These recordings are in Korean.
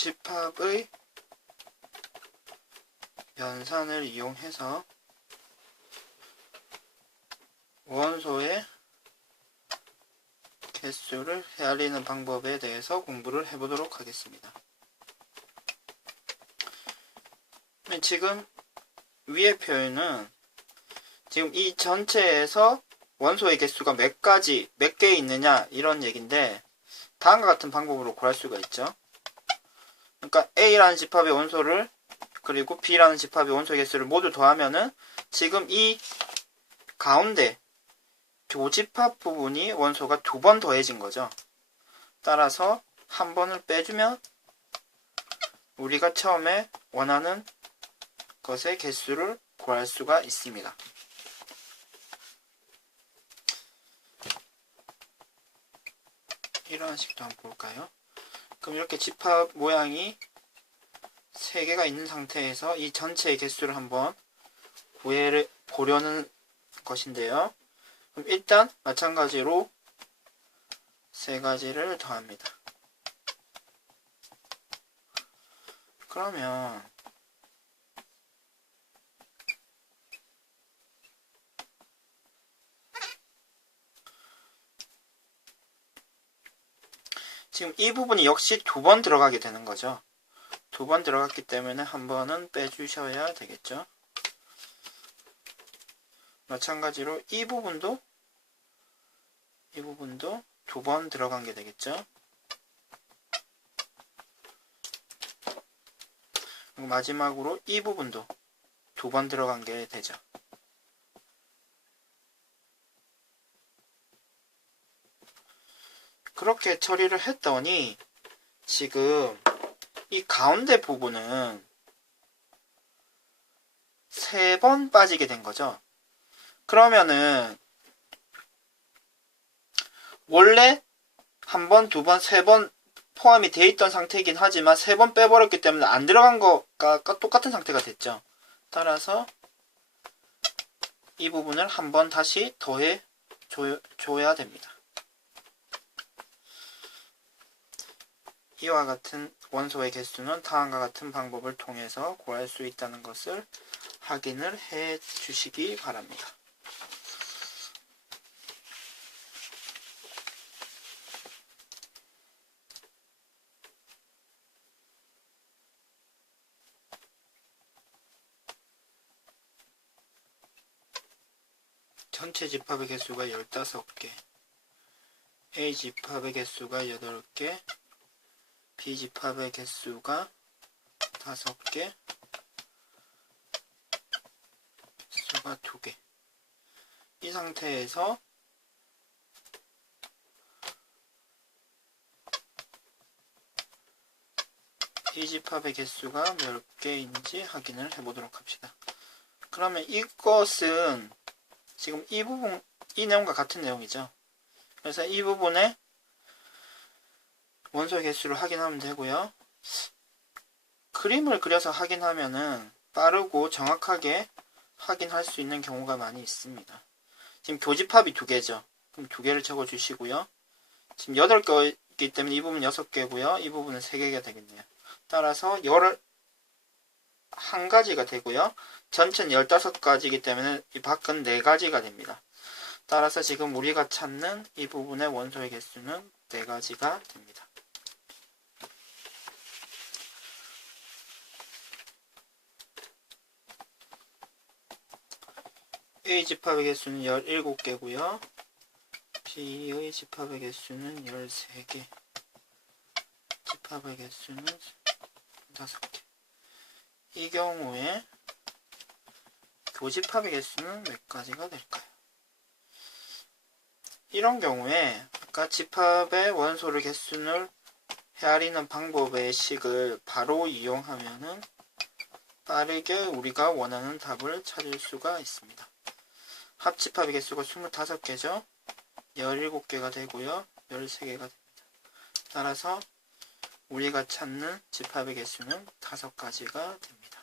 집합의 연산을 이용해서 원소의 개수를 헤아리는 방법에 대해서 공부를 해보도록 하겠습니다. 지금 위의 표현은 지금 이 전체에서 원소의 개수가 몇 개 있느냐 이런 얘기인데, 다음과 같은 방법으로 구할 수가 있죠. 그러니까 A라는 집합의 원소를 그리고 B라는 집합의 원소의 개수를 모두 더하면은 지금 이 가운데 교집합 부분이 원소가 2번 더해진 거죠. 따라서 한 번을 빼주면 우리가 처음에 원하는 것의 개수를 구할 수가 있습니다. 이런 식도 한번 볼까요? 그럼 이렇게 집합 모양이 3개가 있는 상태에서 이 전체의 개수를 한번 보려는 것인데요. 그럼 일단 마찬가지로 3가지를 더합니다. 그러면 지금 이 부분이 역시 2번 들어가게 되는 거죠. 2번 들어갔기 때문에 한 번은 빼주셔야 되겠죠. 마찬가지로 이 부분도 2번 들어간 게 되겠죠. 그리고 마지막으로 이 부분도 2번 들어간 게 되죠. 그렇게 처리를 했더니 지금 이 가운데 부분은 3번 빠지게 된 거죠. 그러면은 원래 1번, 2번, 3번 포함이 되어 있던 상태이긴 하지만 3번 빼버렸기 때문에 안 들어간 거가 똑같은 상태가 됐죠. 따라서 이 부분을 한 번 다시 더해 줘야 됩니다. 이와 같은 원소의 개수는 다음과 같은 방법을 통해서 구할 수 있다는 것을 확인을 해 주시기 바랍니다. 전체 집합의 개수가 15개, A 집합의 개수가 8개, B 집합의 개수가 5개, 개수가 2개. 이 상태에서 이 집합의 개수가 몇 개인지 확인을 해보도록 합시다. 그러면 이것은 지금 이 내용과 같은 내용이죠. 그래서 이 부분에 원소의 개수를 확인하면 되고요. 그림을 그려서 확인하면은 빠르고 정확하게 확인할 수 있는 경우가 많이 있습니다. 지금 교집합이 2개죠. 그럼 2개를 적어 주시고요. 지금 8개이기 때문에 이 부분은 6개고요. 이 부분은 3개가 되겠네요. 따라서 열을 한 가지가 되고요. 전체는 15가지이기 때문에 이 밖은 4가지가 됩니다. 따라서 지금 우리가 찾는 이 부분의 원소의 개수는 4가지가 됩니다. A 집합의 개수는 17개고요. B의 집합의 개수는 13개. 집합의 개수는 5개. 이 경우에 교집합의 개수는 몇 가지가 될까요? 이런 경우에 아까 집합의 원소를 개수를 헤아리는 방법의 식을 바로 이용하면은 빠르게 우리가 원하는 답을 찾을 수가 있습니다. 합집합의 개수가 25개죠. 17개가 되고요. 13개가 됩니다. 따라서 우리가 찾는 집합의 개수는 5가지가 됩니다.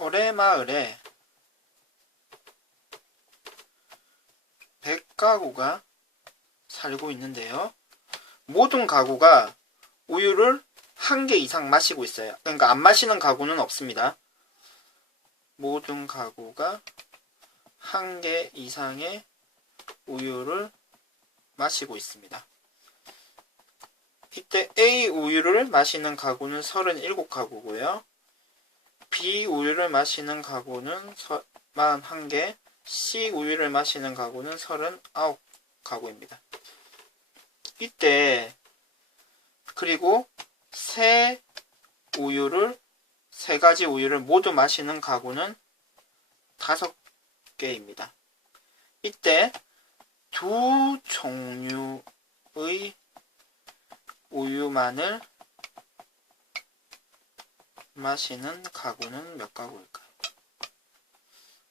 소래마을에 100가구가 살고 있는데요. 모든 가구가 우유를 1개 이상 마시고 있어요. 그러니까 안 마시는 가구는 없습니다. 모든 가구가 1개 이상의 우유를 마시고 있습니다. 이때 A 우유를 마시는 가구는 37가구고요. B 우유를 마시는 가구는 41개, C 우유를 마시는 가구는 39가구입니다. 이때 그리고 세 가지 우유를 모두 마시는 가구는 5개입니다. 이때 두 종류의 우유만을 마시는 가구는 몇 가구일까요?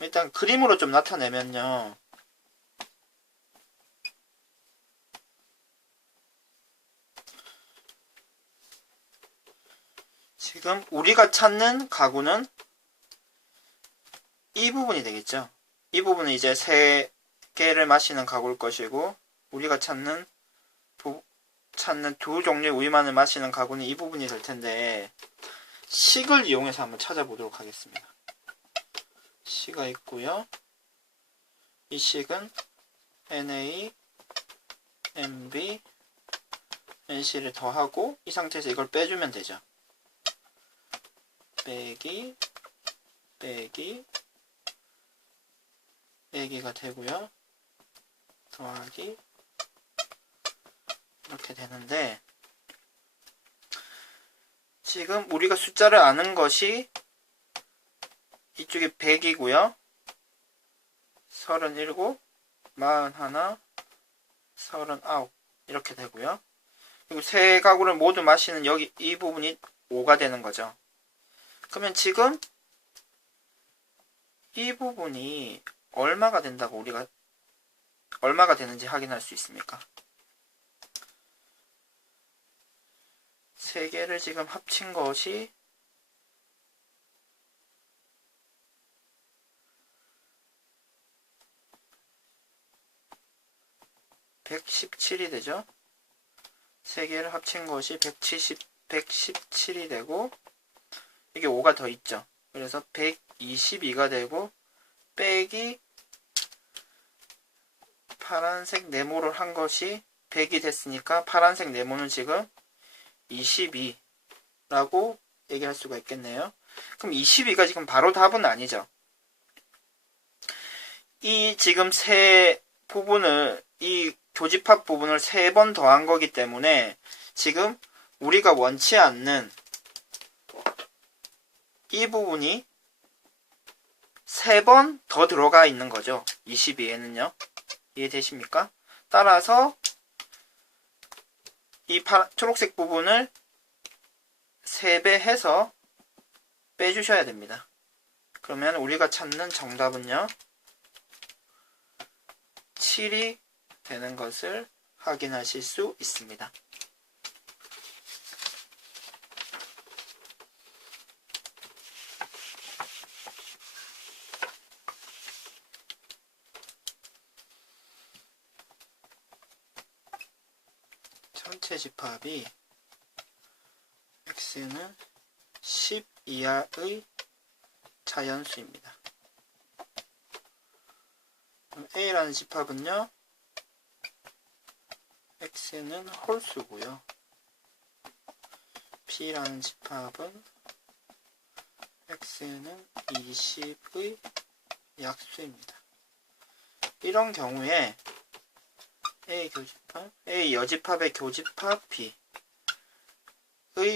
일단 그림으로 좀 나타내면요. 지금 우리가 찾는 가구는 이 부분이 되겠죠. 이 부분은 이제 3개를 마시는 가구일 것이고, 우리가 찾는 두 종류의 우유만을 마시는 가구는 이 부분이 될 텐데, 식을 이용해서 한번 찾아보도록 하겠습니다. 식가 있고요. 이 식은 Na, Mb, NC를 더하고 이 상태에서 이걸 빼주면 되죠. 빼기가 되고요. 더하기 이렇게 되는데, 지금 우리가 숫자를 아는 것이 이쪽에 100이고요. 37, 41, 39 이렇게 되고요. 그리고 세 가구를 모두 마시는 여기 이 부분이 5가 되는 거죠. 그러면 지금 이 부분이 얼마가 된다고 우리가 얼마가 되는지 확인할 수 있습니까? 세 개를 지금 합친 것이 117이 되죠. 세 개를 합친 것이 117이 되고, 이게 5가 더 있죠. 그래서 122가 되고, 빼기 파란색 네모를 한 것이 100이 됐으니까 파란색 네모는 지금 22라고 얘기할 수가 있겠네요. 그럼 22가 지금 바로 답은 아니죠. 이 지금 세 부분을, 이 교집합 부분을 3번 더한 거기 때문에 지금 우리가 원치 않는 이 부분이 3번 더 들어가 있는 거죠. 22에는요. 이해되십니까? 따라서 이 초록색 부분을 3배 해서 빼주셔야 됩니다. 그러면 우리가 찾는 정답은요, 7이 되는 것을 확인하실 수 있습니다. 전체 집합이 x는 10 이하의 자연수입니다. 그럼 a라는 집합은요, x는 홀수고요. b라는 집합은 x는 20의 약수입니다. 이런 경우에 A 여집합의 교집합 B의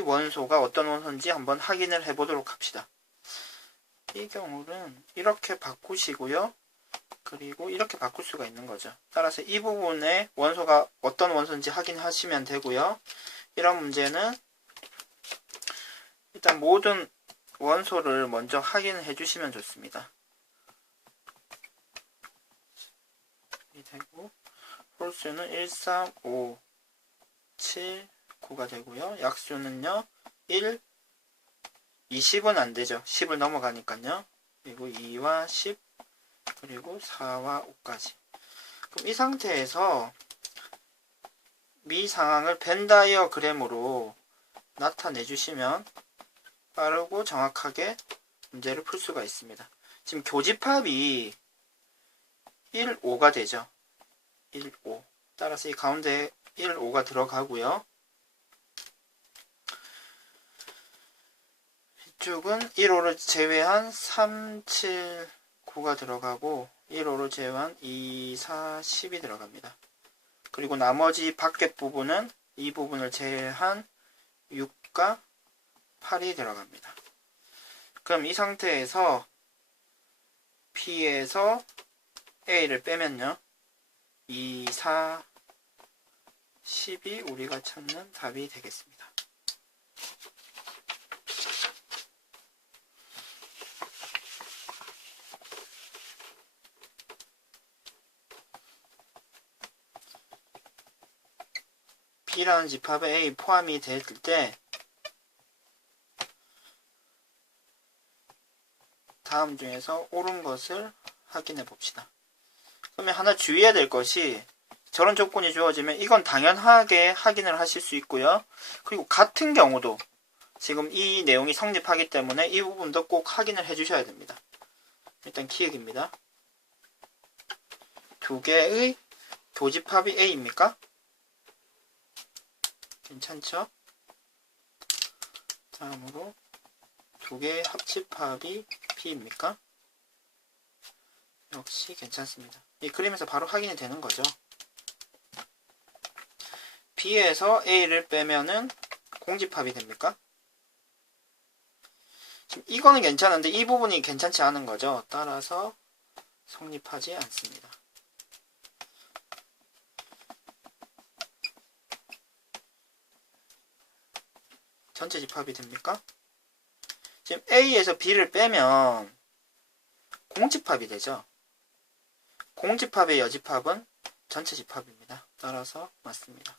원소가 어떤 원소인지 한번 확인을 해보도록 합시다. 이 경우는 이렇게 바꾸시고요. 그리고 이렇게 바꿀 수가 있는 거죠. 따라서 이 부분의 원소가 어떤 원소인지 확인하시면 되고요. 이런 문제는 일단 모든 원소를 먼저 확인해 주시면 좋습니다. 이 되고, 홀수는 1, 3, 5, 7, 9가 되고요. 약수는요, 1, 20은 안 되죠. 10을 넘어가니까요. 그리고 2와 10, 그리고 4와 5까지. 그럼 이 상태에서 미 상황을 벤 다이어그램으로 나타내 주시면 빠르고 정확하게 문제를 풀 수가 있습니다. 지금 교집합이 1, 5가 되죠. 1, 5. 따라서 이 가운데 1, 5가 들어가고요. 이쪽은 1, 5를 제외한 3, 7, 9가 들어가고 1, 5를 제외한 2, 4, 10이 들어갑니다. 그리고 나머지 밖에 부분은 이 부분을 제외한 6과 8이 들어갑니다. 그럼 이 상태에서 B에서 A를 빼면요. 2, 4, 10이 우리가 찾는 답이 되겠습니다. B라는 집합에 A 포함이 될 때 다음 중에서 옳은 것을 확인해 봅시다. 그러면 하나 주의해야 될 것이 저런 조건이 주어지면 이건 당연하게 확인을 하실 수 있고요. 그리고 같은 경우도 지금 이 내용이 성립하기 때문에 이 부분도 꼭 확인을 해 주셔야 됩니다. 일단 기획입니다. 두 개의 교집합이 A입니까? 괜찮죠? 다음으로 두 개의 합집합이 B입니까? 역시 괜찮습니다. 이 그림에서 바로 확인이 되는 거죠. B에서 A를 빼면은 공집합이 됩니까? 지금 이거는 괜찮은데 이 부분이 괜찮지 않은 거죠. 따라서 성립하지 않습니다. 전체 집합이 됩니까? 지금 A에서 B를 빼면 공집합이 되죠. 공집합의 여집합은 전체 집합입니다. 따라서 맞습니다.